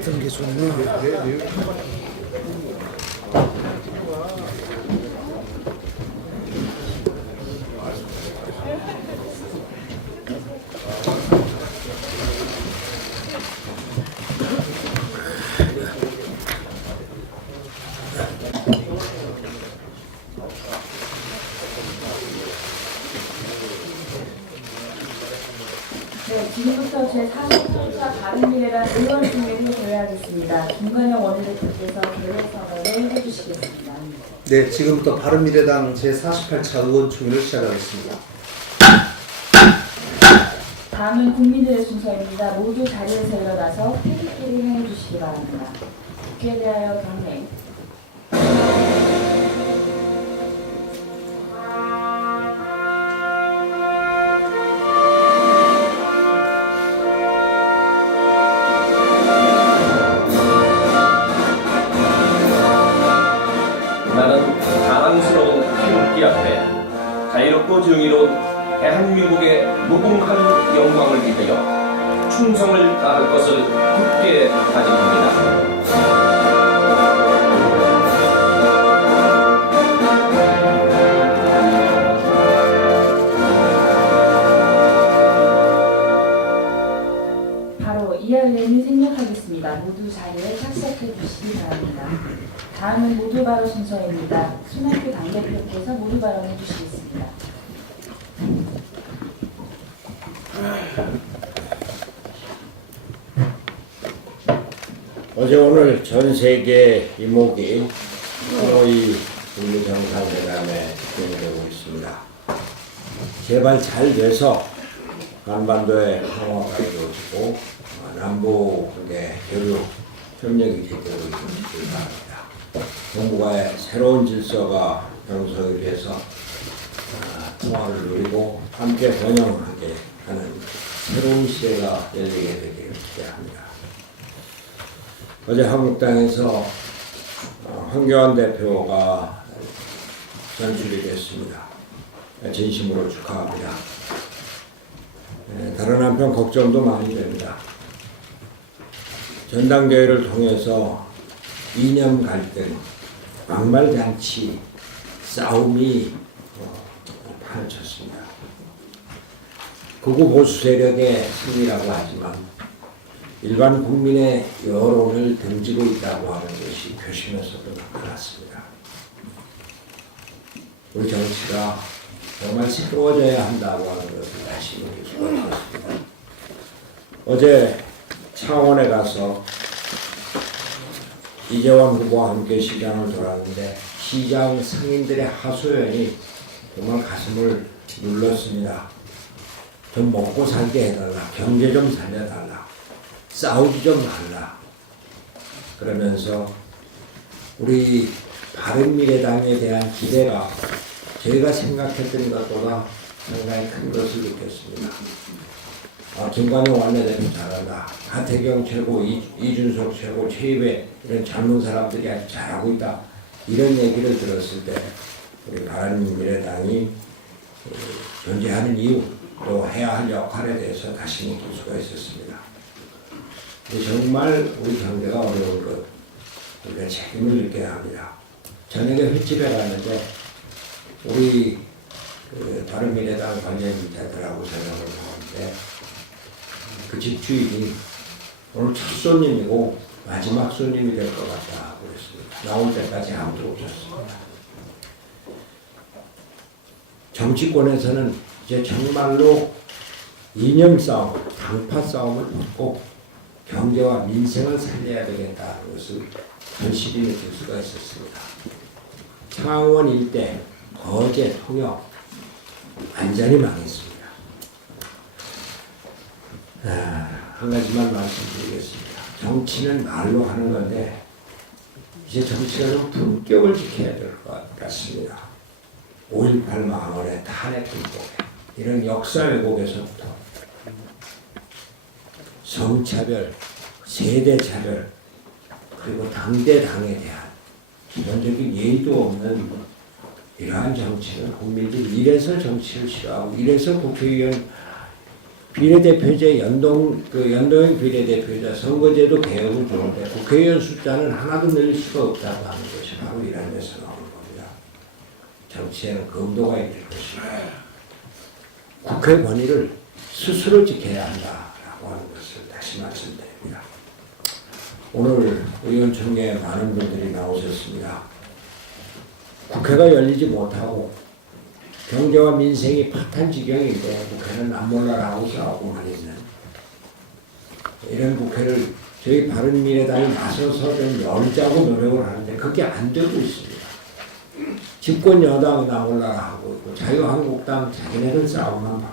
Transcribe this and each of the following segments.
어떤 게 좋나? 네, 지금부터 제44차 바른미래당 의원총회를 개회하겠습니다. 김관영 원내대표께서 개회 선언을 해주시겠습니다. 네, 지금부터 바른미래당 제48차 의원총회를 시작하겠습니다. 다음은 국민들의 순서입니다. 모두 자리에서 일어나서 태극기를 향해 주시기 바랍니다. 국회에 대하여 경례. 나는 자랑스러운 태극기 앞에 자유롭고 정의로운 대한민국의 무궁한 영광을 위하여 충성을 다할 것을 굳게 다짐합니다. 바로 이하의례는 생략하겠습니다. 모두 자리에 착석해 주시기 바랍니다. 다음은 모두 발언 순서입니다. 손학규 당대표께서 모두 발언해 주시겠습니다. 어제 오늘 전 세계 이목이 하노이 북미 정상회담에 집중되고 있습니다. 제발 잘 돼서 한반도의 평화가 이루어지고 남북 관계 교류 협력이 제대로 이루어지길 바랍니다. 정부가의 새로운 질서가 형성이 돼서 평화를 누리고 함께 번영하게 하는 새로운 시대가 열리게 되기를 기대합니다. 어제 한국당에서 황교안 대표가 선출이 됐습니다. 진심으로 축하합니다. 다른 한편 걱정도 많이 됩니다. 전당대회를 통해서 이념 갈등, 막말잔치, 싸움이 판을 쳤습니다. 극우 보수 세력의 승리라고 하지만 일반 국민의 여론을 등지고 있다고 하는 것이 표심에서도 나타났습니다. 우리 정치가 정말 새로워져야 한다고 하는 것을 다시 느낄 수가 있었습니다. 어제 창원에 가서 이재원 후보와 함께 시장을 돌았는데 시장 상인들의 하소연이 정말 가슴을 눌렀습니다. 좀 먹고 살게 해달라. 경제 좀 살려달라. 싸우지 좀 말라. 그러면서 우리 바른미래당에 대한 기대가 저희가 생각했던 것보다 상당히 큰 것을 느꼈습니다. 김관영 원내대표 잘한다. 하태경 최고, 이준석 최고, 최입의 이런 젊은 사람들이 아주 잘하고 있다. 이런 얘기를 들었을 때 우리 바른미래당이 존재하는 이유, 또 해야 할 역할에 대해서 다시 느낄 수가 있었습니다. 정말 우리 경제가 어려운 것, 우리가 책임을 느껴야 합니다. 저녁에 횟집에 갔는데 우리 바른미래당 관련자들하고 저녁을 먹었는데 그 집주인이 오늘 첫 손님이고 마지막 손님이 될 것 같다 그랬습니다. 나올 때까지 아무도 없었습니다. 정치권에서는 이제 정말로 이념 싸움, 당파 싸움을 벗고 경제와 민생을 살려야 되겠다는 것을 절실히 느낄 수가 있었습니다. 창원 일대 거제, 통역 완전히 망했습니다. 한 가지만 말씀드리겠습니다. 정치는 말로 하는 건데 이제 정치가 좀 품격을 지켜야 될 것 같습니다. 5.18 망언의 탄핵 불복에 이런 역사 왜곡에서부터 성차별, 세대차별, 그리고 당대당에 대한 기본적인 예의도 없는 이러한 정치는 국민들이 이래서 정치를 싫어하고 이래서 국회의원 비례대표제 연동형 비례대표제 선거제도 개혁은 좋은데 국회의원 숫자는 하나도 늘릴 수가 없다고 하는 것이 바로 이런 데서 나오는 겁니다. 정치에는 금도가 있는 것입니다. 국회 권위를 스스로 지켜야 한다라고 하는 것을 다시 말씀드립니다. 오늘 의원총회에 많은 분들이 나오셨습니다. 국회가 열리지 못하고 경제와 민생이 파탄 지경인데 국회는 남몰라라고 싸우고만 있는 이런 국회를 저희 바른미래당이 나서서 좀 열자고 노력을 하는데 그게 안 되고 있습니다. 집권 여당이 나몰라라 하고 있고 자유한국당 자기네들 싸움만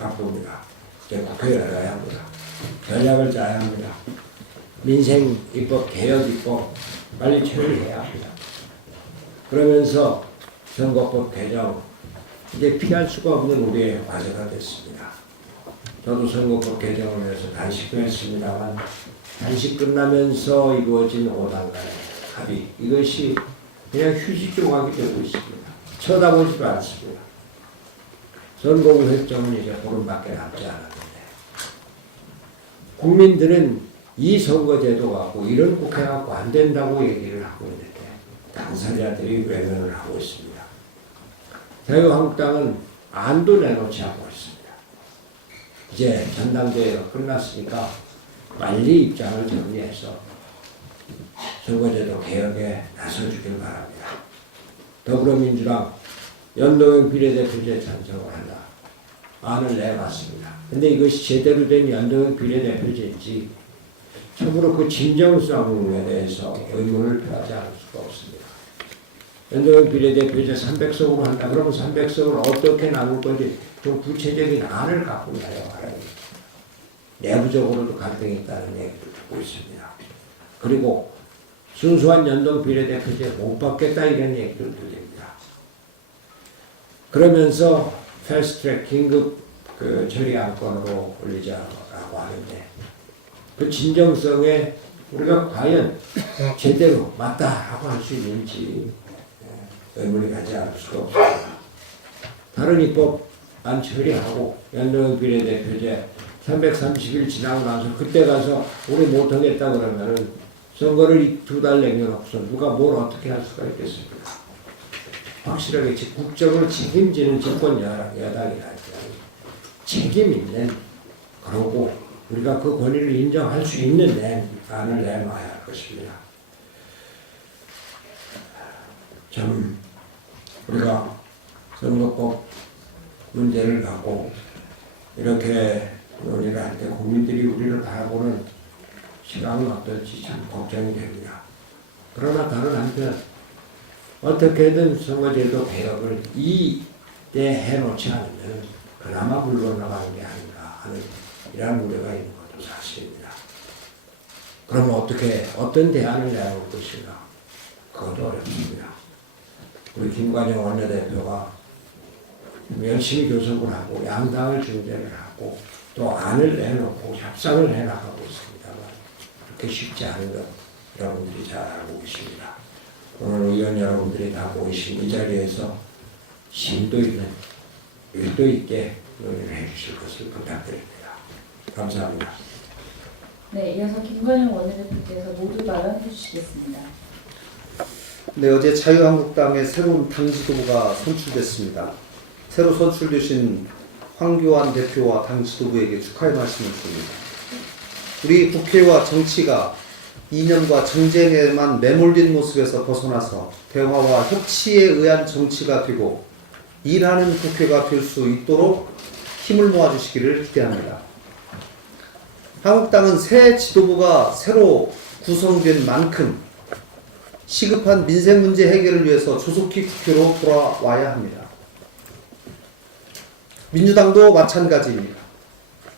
바쁩니다. 이제 국회 열어야 합니다. 전략을 짜야 합니다. 민생 입법, 개혁 입법 빨리 처리해야 합니다. 그러면서 선거법 개정 이제 피할 수가 없는 우리의 과제가 됐습니다. 저도 선거법 개정을 위해서 단식도 했습니다만 단식 끝나면서 이루어진 5당간의 합의 이것이 그냥 휴지 조각이 되고 있습니다. 쳐다보지도 않습니다. 선거구 획정은 이제 보름밖에 남지 않았는데 국민들은 이 선거제도 갖고 이런 국회 갖고 안 된다고 얘기를 하고 있는데 당사자들이 외면을 하고 있습니다. 자유한국당은 안도 내놓지 않고 있습니다. 이제 전당대회가 끝났으니까 빨리 입장을 정리해서 선거제도 개혁에 나서주길 바랍니다. 더불어민주당 연동형 비례대표제 찬성을 한다. 안을 내놨습니다. 근데 이것이 제대로 된 연동형 비례대표제인지 참으로 그 진정성에 대해서 의문을 표하지 않을 수가 없습니다. 연동형 비례대표제 300석으로 한다. 그러면 300석을 어떻게 나눌 건지 좀 구체적인 안을 갖고 나야 바랍니다. 내부적으로도 갈등이 있다는 얘기를 듣고 있습니다. 그리고 순수한 연동 비례대표제 못 받겠다 이런 얘기를 들립니다. 그러면서 패스트트랙 긴급 처리 안건으로 올리자라고 하는데 그 진정성에 우리가 과연 제대로 맞다라고 할 수 있는지 의문이 가지 않을 수가 없습니다. 다른 입법안 처리하고 연동형 비례대표제 330일 지나고 나서 그때 가서 우리 못하겠다 그러면은 선거를 2달 남겨놓고서 누가 뭘 어떻게 할 수가 있겠습니까? 확실하게 국정을 책임지는 집권 여당이라는 책임 있는 그러고 우리가 그 권위를 인정할 수 있는 안을 내놔야 할 것입니다. 참 우리가 선거법 문제를 갖고 이렇게 논의를 할 때 국민들이 우리를 바라보는 시각은 어떨지 참 걱정이 됩니다. 그러나 다른 한편 어떻게든 선거제도 개혁을 이때 해놓지 않으면 그나마 물러나가는 게 아닌가 하는 이런 우려가 있는 것도 사실입니다. 그러면 어떤 대안을 내놓을 것인가? 그것도 어렵습니다. 우리 김관영 원내대표가 열심히 교섭을 하고 양당을 중재를 하고 또 안을 내놓고 협상을 해나가고 있습니다만 그렇게 쉽지 않은 것 여러분들이 잘 알고 계십니다. 오늘 의원 여러분들이 다 모이신 이 자리에서 심도 있는 일도 있게 논의를 해주실 것을 부탁드립니다. 감사합니다. 네, 이어서 김관영 원내대표께서 모두 발언해 주시겠습니다. 네, 어제 자유한국당의 새로운 당 지도부가 선출됐습니다. 새로 선출되신 황교안 대표와 당 지도부에게 축하의 말씀을 드립니다. 우리 국회와 정치가 이념과 정쟁에만 매몰린 모습에서 벗어나서 대화와 협치에 의한 정치가 되고 일하는 국회가 될 수 있도록 힘을 모아주시기를 기대합니다. 한국당은 새 지도부가 새로 구성된 만큼 시급한 민생 문제 해결을 위해서 조속히 국회로 돌아와야 합니다. 민주당도 마찬가지입니다.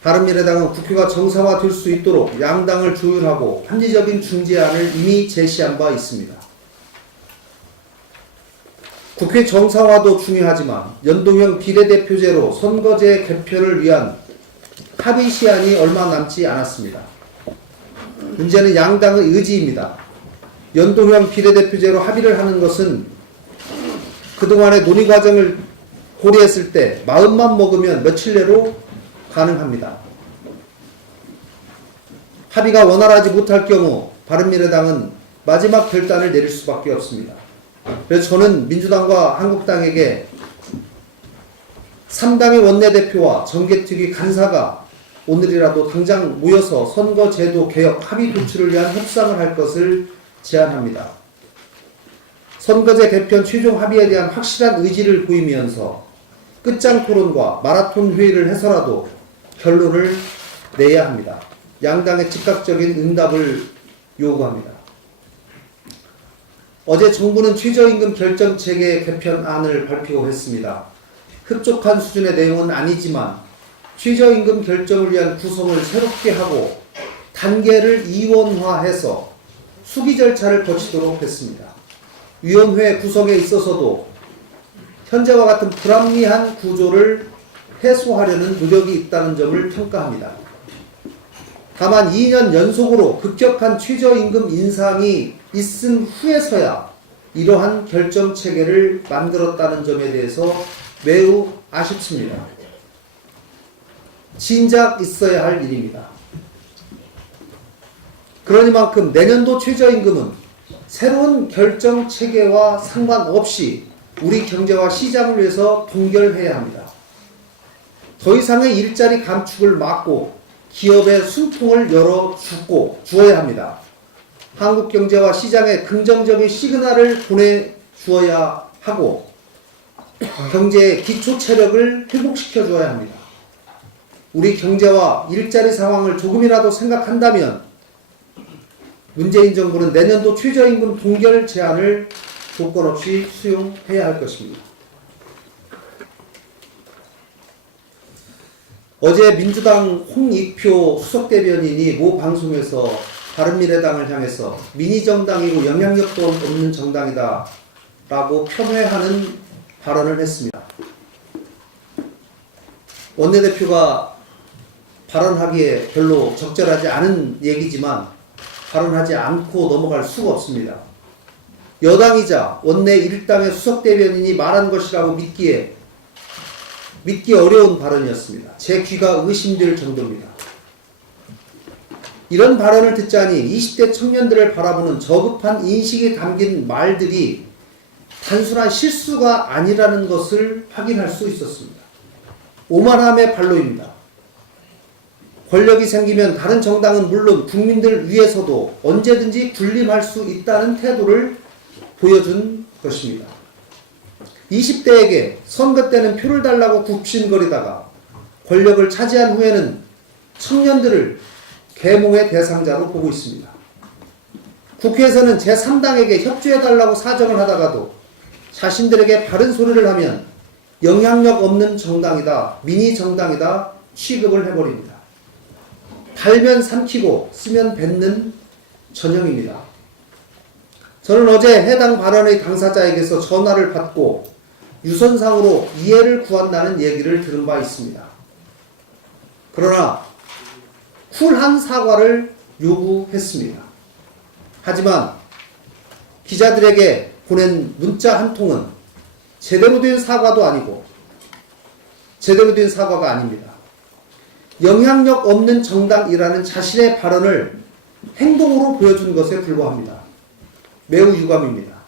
바른미래당은 국회가 정상화될 수 있도록 양당을 조율하고 합리적인 중재안을 이미 제시한 바 있습니다. 국회 정상화도 중요하지만 연동형 비례대표제로 선거제 개편을 위한 합의 시한이 얼마 남지 않았습니다. 문제는 양당의 의지입니다. 연동형 비례대표제로 합의를 하는 것은 그동안의 논의 과정을 고려했을 때 마음만 먹으면 며칠 내로 가능합니다. 합의가 원활하지 못할 경우 바른미래당은 마지막 결단을 내릴 수밖에 없습니다. 그래서 저는 민주당과 한국당에게 3당의 원내대표와 정개특위 간사가 오늘이라도 당장 모여서 선거제도 개혁 합의 도출을 위한 협상을 할 것을 제안합니다. 선거제 개편 최종 합의에 대한 확실한 의지를 보이면서 끝장 토론과 마라톤 회의를 해서라도 결론을 내야 합니다. 양당의 즉각적인 응답을 요구합니다. 어제 정부는 최저임금 결정체계 개편안을 발표했습니다. 흡족한 수준의 내용은 아니지만 최저임금 결정을 위한 구성을 새롭게 하고 단계를 이원화해서 수기 절차를 거치도록 했습니다. 위원회 구성에 있어서도 현재와 같은 불합리한 구조를 해소하려는 노력이 있다는 점을 평가합니다. 다만 2년 연속으로 급격한 최저임금 인상이 있은 후에서야 이러한 결정체계를 만들었다는 점에 대해서 매우 아쉽습니다. 진작 있어야 할 일입니다. 그러니만큼 내년도 최저임금은 새로운 결정체계와 상관없이 우리 경제와 시장을 위해서 동결해야 합니다. 더 이상의 일자리 감축을 막고 기업의 숨통을 열어주어야 합니다. 한국 경제와 시장에 긍정적인 시그널을 보내주어야 하고 경제의 기초 체력을 회복시켜 주어야 합니다. 우리 경제와 일자리 상황을 조금이라도 생각한다면 문재인 정부는 내년도 최저임금 동결 제안을 조건 없이 수용해야 할 것입니다. 어제 민주당 홍익표 수석대변인이 모 방송에서 바른미래당을 향해서 미니정당이고 영향력도 없는 정당이다 라고 폄훼하는 발언을 했습니다. 원내대표가 발언하기에 별로 적절하지 않은 얘기지만 발언하지 않고 넘어갈 수가 없습니다. 여당이자 원내 일당의 수석대변인이 말한 것이라고 믿기 어려운 발언이었습니다. 제 귀가 의심될 정도입니다. 이런 발언을 듣자니 20대 청년들을 바라보는 저급한 인식이 담긴 말들이 단순한 실수가 아니라는 것을 확인할 수 있었습니다. 오만함의 발로입니다. 권력이 생기면 다른 정당은 물론 국민들 위해서도 언제든지 군림할 수 있다는 태도를 보여준 것입니다. 20대에게 선거 때는 표를 달라고 굽신거리다가 권력을 차지한 후에는 청년들을 계몽의 대상자로 보고 있습니다. 국회에서는 제3당에게 협조해달라고 사정을 하다가도 자신들에게 바른 소리를 하면 영향력 없는 정당이다, 미니 정당이다 취급을 해버립니다. 달면 삼키고 쓰면 뱉는 전형입니다. 저는 어제 해당 발언의 당사자에게서 전화를 받고 유선상으로 이해를 구한다는 얘기를 들은 바 있습니다. 그러나 쿨한 사과를 요구했습니다. 하지만 기자들에게 보낸 문자 한 통은 제대로 된 사과도 아니고 제대로 된 사과가 아닙니다. 영향력 없는 정당이라는 자신의 발언을 행동으로 보여준 것에 불과합니다. 매우 유감입니다.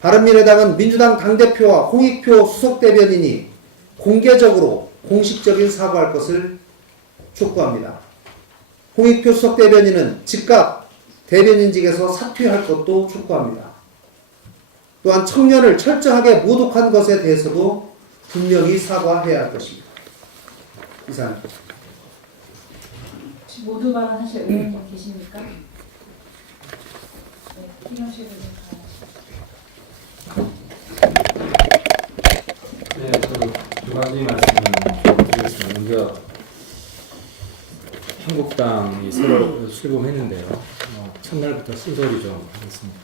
바른미래당은 민주당 당대표와 홍익표 수석대변인이 공개적으로 공식적인 사과할 것을 촉구합니다. 홍익표 수석대변인은 즉각 대변인직에서 사퇴할 것도 촉구합니다. 또한 청년을 철저하게 모독한 것에 대해서도 분명히 사과해야 할 것입니다. 이상입니다. 모두 발언하실 의원님 계십니까? 네, 김영실 의원. 네, 저도 두 가지 말씀을 드리겠습니다. 먼저 한국당이 새로 출범했는데요. 첫날부터 쓴소리 좀 하겠습니다.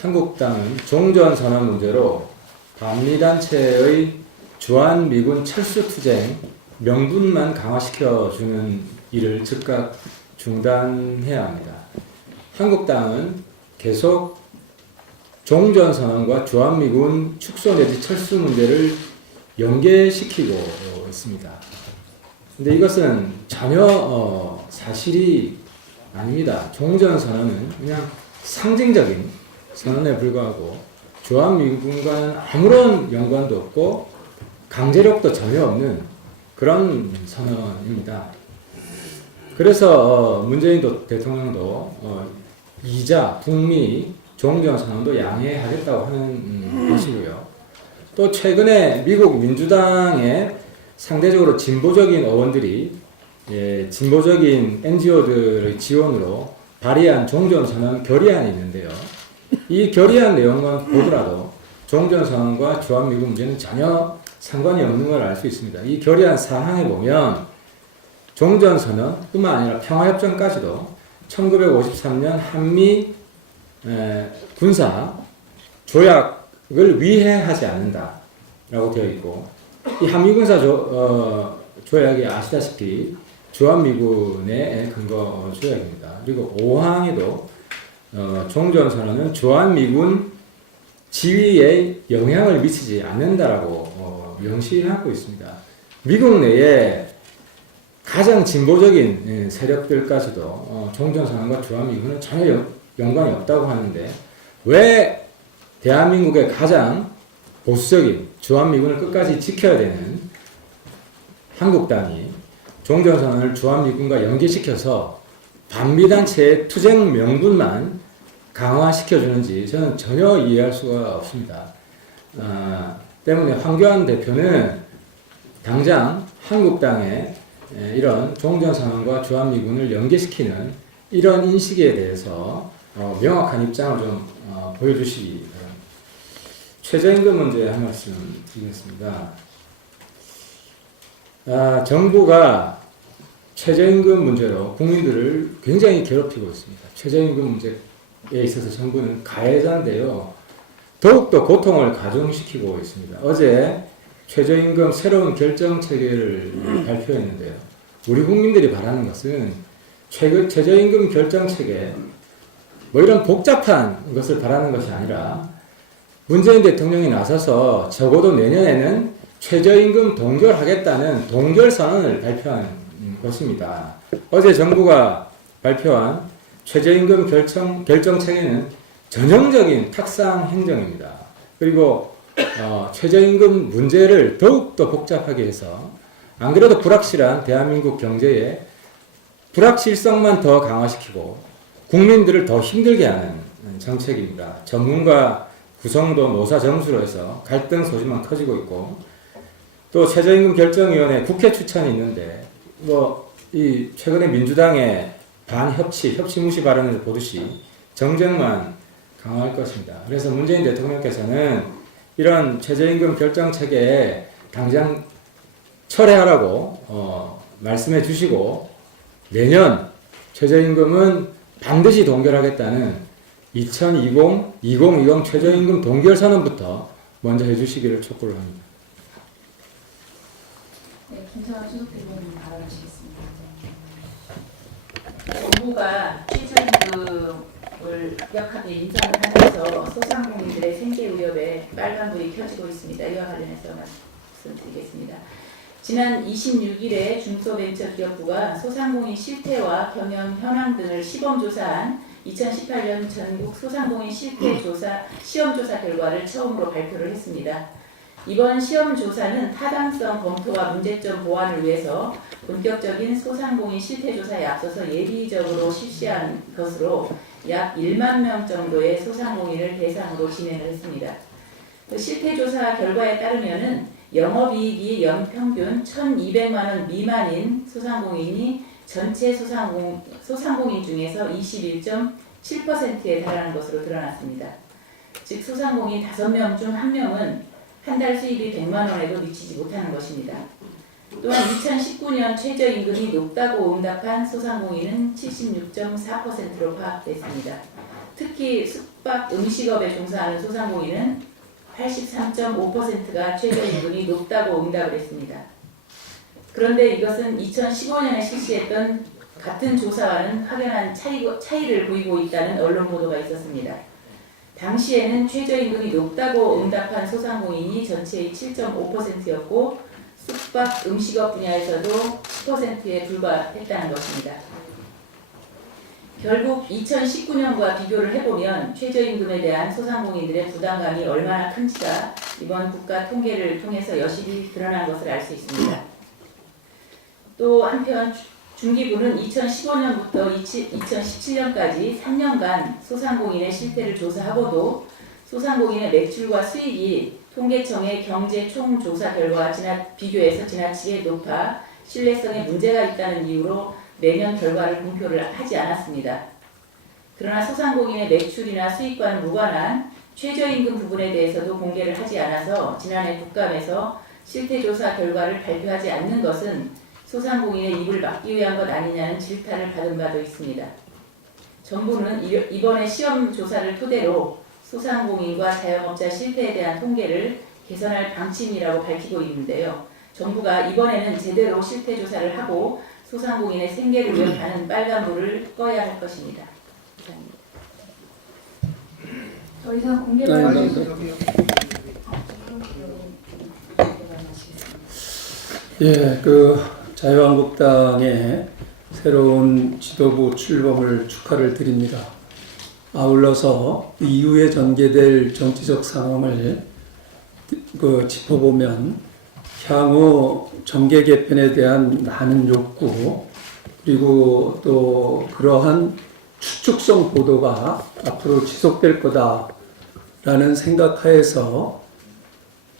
한국당은 종전선언 문제로 반미단체의 주한미군 철수투쟁 명분만 강화시켜주는 일을 즉각 중단해야 합니다. 한국당은 계속 종전선언과 주한미군 축소 내지 철수 문제를 연계시키고 있습니다. 근데 이것은 전혀 사실이 아닙니다. 종전선언은 그냥 상징적인 선언에 불과하고 주한미군과는 아무런 연관도 없고 강제력도 전혀 없는 그런 선언입니다. 그래서 문재인 대통령도 이자 북미 종전선언도 양해하겠다고 하는 것이고요. 또 최근에 미국 민주당의 상대적으로 진보적인 의원들이 진보적인 NGO들의 지원으로 발의한 종전선언 결의안이 있는데요. 이 결의안 내용만 보더라도 종전선언과 주한미군 문제는 전혀 상관이 없는 걸 알 수 있습니다. 이 결의안 사항에 보면 종전선언뿐만 아니라 평화협정까지도 1953년 한미 군사 조약을 위해하지 않는다라고 되어 있고, 이 한미 군사 조약이 아시다시피 주한미군의 근거 조약입니다. 그리고 5항에도 종전선언은 주한미군 지위에 영향을 미치지 않는다라고 명시하고 있습니다. 미국 내에 가장 진보적인 세력들까지도 종전선언과 주한미군은 전혀 연관이 없다고 하는데, 왜 대한민국의 가장 보수적인 주한미군을 끝까지 지켜야 되는 한국당이 종전선언을 주한미군과 연계시켜서 반미단체의 투쟁 명분만 강화시켜주는지 저는 전혀 이해할 수가 없습니다. 때문에 황교안 대표는 당장 한국당의 이런 종전선언과 주한미군을 연계시키는 이런 인식에 대해서 명확한 입장을 좀 보여주시기 바랍니다. 최저임금 문제 한 말씀 드리겠습니다. 정부가 최저임금 문제로 국민들을 굉장히 괴롭히고 있습니다. 최저임금 문제에 있어서 정부는 가해자인데요. 더욱더 고통을 가중시키고 있습니다. 어제 최저임금 새로운 결정체계를 발표했는데요. 우리 국민들이 바라는 것은 최저임금 결정체계, 뭐 이런 복잡한 것을 바라는 것이 아니라 문재인 대통령이 나서서 적어도 내년에는 최저임금 동결하겠다는 동결선언을 발표한 것입니다. 어제 정부가 발표한 최저임금 결정체계는 전형적인 탁상 행정입니다. 그리고 최저임금 문제를 더욱더 복잡하게 해서 안 그래도 불확실한 대한민국 경제에 불확실성만 더 강화시키고 국민들을 더 힘들게 하는 정책입니다. 전문가 구성도 노사 정수로 해서 갈등 소지만 커지고 있고, 또 최저임금 결정위원회 국회 추천이 있는데 이 최근에 민주당의 반협치, 협치무시 발언을 보듯이 정쟁만 강화할 것입니다. 그래서 문재인 대통령께서는 이런 최저임금 결정체계에 당장 철회하라고 말씀해 주시고, 내년 최저임금은 반드시 동결하겠다는 2020 최저임금 동결 선언부터 먼저 해주시기를 촉구를 합니다. 네, 김성환 수석대변인 발언하시겠습니다. 정부가 최저임금을 급격하게 인상을 하면서 소상공인들의 생계 위협에 빨간불이 켜지고 있습니다. 이와 관련해서 말씀드리겠습니다. 지난 26일에 중소벤처기업부가 소상공인 실태와 경영 현황 등을 시범조사한 2018년 전국 소상공인 실태조사 시험조사 결과를 처음으로 발표를 했습니다. 이번 시험조사는 타당성 검토와 문제점 보완을 위해서 본격적인 소상공인 실태조사에 앞서서 예비적으로 실시한 것으로 약 1만 명 정도의 소상공인을 대상으로 진행을 했습니다. 그 실태조사 결과에 따르면은 영업이익이 연평균 1,200만 원 미만인 소상공인이 전체 소상공인 중에서 7%에 달하는 것으로 드러났습니다. 즉 소상공인 5명 중 1명은 한 달 수입이 100만 원에도 미치지 못하는 것입니다. 또한 2019년 최저임금이 높다고 응답한 소상공인은 76.4%로 파악됐습니다. 특히 숙박 음식업에 종사하는 소상공인은 83.5%가 최저임금이 높다고 응답을 했습니다. 그런데 이것은 2015년에 실시했던 같은 조사와는 확연한 차이를 보이고 있다는 언론 보도가 있었습니다. 당시에는 최저임금이 높다고 응답한 소상공인이 전체의 7.5%였고 숙박 음식업 분야에서도 10%에 불과했다는 것입니다. 결국 2019년과 비교를 해보면 최저임금에 대한 소상공인들의 부담감이 얼마나 큰지가 이번 국가 통계를 통해서 여실히 드러난 것을 알 수 있습니다. 또 한편 중기부는 2015년부터 2017년까지 3년간 소상공인의 실태를 조사하고도 소상공인의 매출과 수익이 통계청의 경제 총조사 결과와 비교해서 지나치게 높아 신뢰성에 문제가 있다는 이유로 매년 결과를 공표를 하지 않았습니다. 그러나 소상공인의 매출이나 수익과는 무관한 최저임금 부분에 대해서도 공개를 하지 않아서 지난해 국감에서 실태조사 결과를 발표하지 않는 것은 소상공인의 입을 막기 위한 것 아니냐는 질타를 받은 바도 있습니다. 정부는 이번에 시험조사를 토대로 소상공인과 자영업자 실태에 대한 통계를 개선할 방침이라고 밝히고 있는데요. 정부가 이번에는 제대로 실태조사를 하고 소상공인의 생계를 위협하는 빨간불을 꺼야 할 것입니다. 감사합니다. 더 이상 공개 네, 발언 예, 자유한국당의 새로운 지도부 출범을 축하를 드립니다. 아울러서 이후에 전개될 정치적 상황을 짚어보면 향후 정계 개편에 대한 많은 욕구 그리고 또 그러한 추측성 보도가 앞으로 지속될 거다라는 생각하에서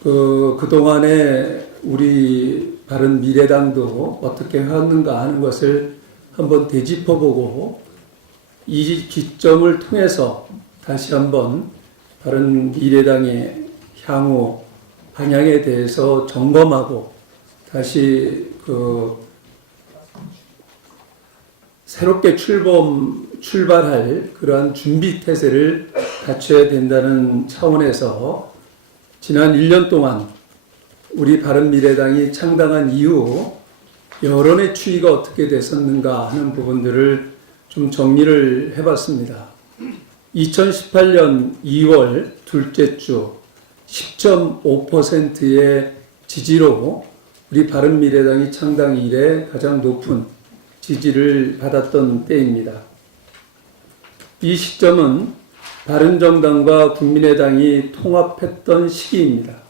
그동안에 우리 바른미래당도 어떻게 해왔는가 하는 것을 한번 되짚어보고 이 기점을 통해서 다시 한번 바른미래당의 향후 방향에 대해서 점검하고 다시 새롭게 출발할 그러한 준비 태세를 갖춰야 된다는 차원에서 지난 1년 동안 우리 바른미래당이 창당한 이후 여론의 추이가 어떻게 됐었는가 하는 부분들을 좀 정리를 해봤습니다. 2018년 2월 둘째 주 10.5%의 지지로 우리 바른미래당이 창당 이래 가장 높은 지지를 받았던 때입니다. 이 시점은 바른정당과 국민의당이 통합했던 시기입니다.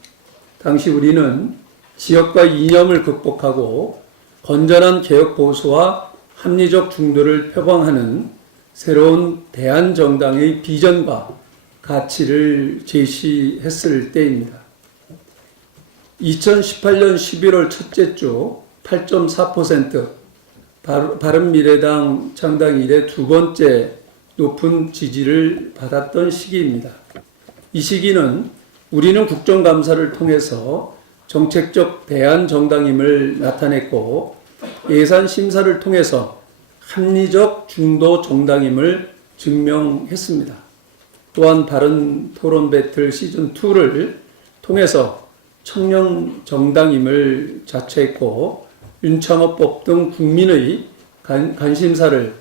당시 우리는 지역과 이념을 극복하고 건전한 개혁 보수와 합리적 중도를 표방하는 새로운 대한정당의 비전과 가치를 제시했을 때입니다. 2018년 11월 첫째 주 8.4%, 바른미래당 창당 이래 두 번째 높은 지지를 받았던 시기입니다. 이 시기는 우리는 국정감사를 통해서 정책적 대안정당임을 나타냈고 예산 심사를 통해서 합리적 중도 정당임을 증명했습니다. 또한 바른 토론 배틀 시즌2를 통해서 청년 정당임을 자처했고 윤창호법 등 국민의 관심사를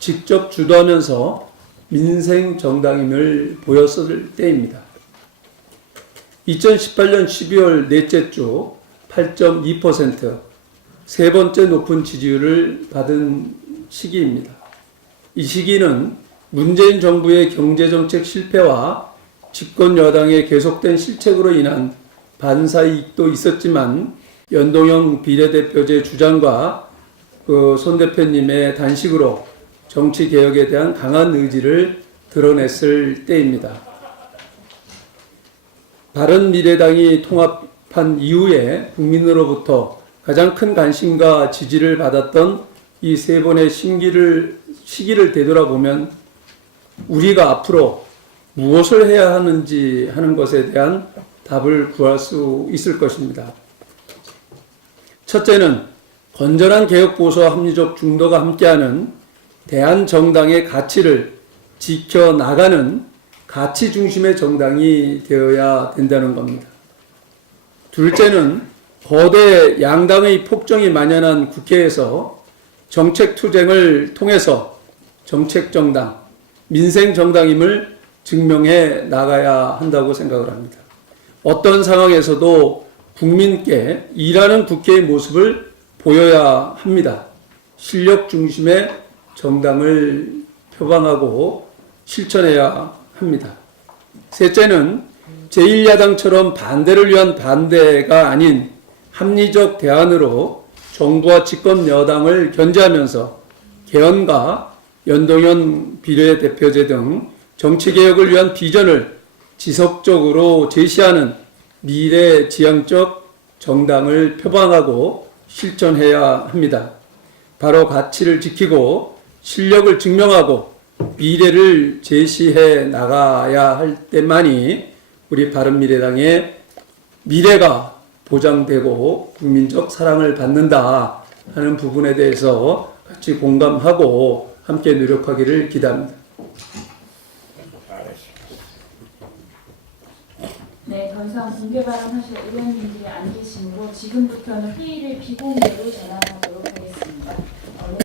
직접 주도하면서 민생 정당임을 보였을 때입니다. 2018년 12월 넷째 주 8.2%, 세 번째 높은 지지율을 받은 시기입니다. 이 시기는 문재인 정부의 경제정책 실패와 집권 여당의 계속된 실책으로 인한 반사이익도 있었지만 연동형 비례대표제 주장과 손 대표님의 단식으로 정치개혁에 대한 강한 의지를 드러냈을 때입니다. 바른미래당이 통합한 이후에 국민으로부터 가장 큰 관심과 지지를 받았던 이 세 번의 시기를 되돌아보면 우리가 앞으로 무엇을 해야 하는지 하는 것에 대한 답을 구할 수 있을 것입니다. 첫째는 건전한 개혁 보수와 합리적 중도가 함께하는 대한정당의 가치를 지켜나가는 가치 중심의 정당이 되어야 된다는 겁니다. 둘째는 거대 양당의 폭정이 만연한 국회에서 정책 투쟁을 통해서 정책정당, 민생정당임을 증명해 나가야 한다고 생각을 합니다. 어떤 상황에서도 국민께 일하는 국회의 모습을 보여야 합니다. 실력 중심의 정당을 표방하고 실천해야 합니다. 셋째는 제1야당처럼 반대를 위한 반대가 아닌 합리적 대안으로 정부와 집권 여당을 견제하면서 개헌과 연동형 비례대표제 등 정치개혁을 위한 비전을 지속적으로 제시하는 미래지향적 정당을 표방하고 실천해야 합니다. 바로 가치를 지키고 실력을 증명하고 미래를 제시해 나가야 할 때만이 우리 바른미래당의 미래가 보장되고 국민적 사랑을 받는다 하는 부분에 대해서 같이 공감하고 함께 노력하기를 기대합니다. 네, 더 이상 공개 발언하실 의원님들이 안 계시므로 지금부터는 회의를 비공개로 전환하도록 하겠습니다.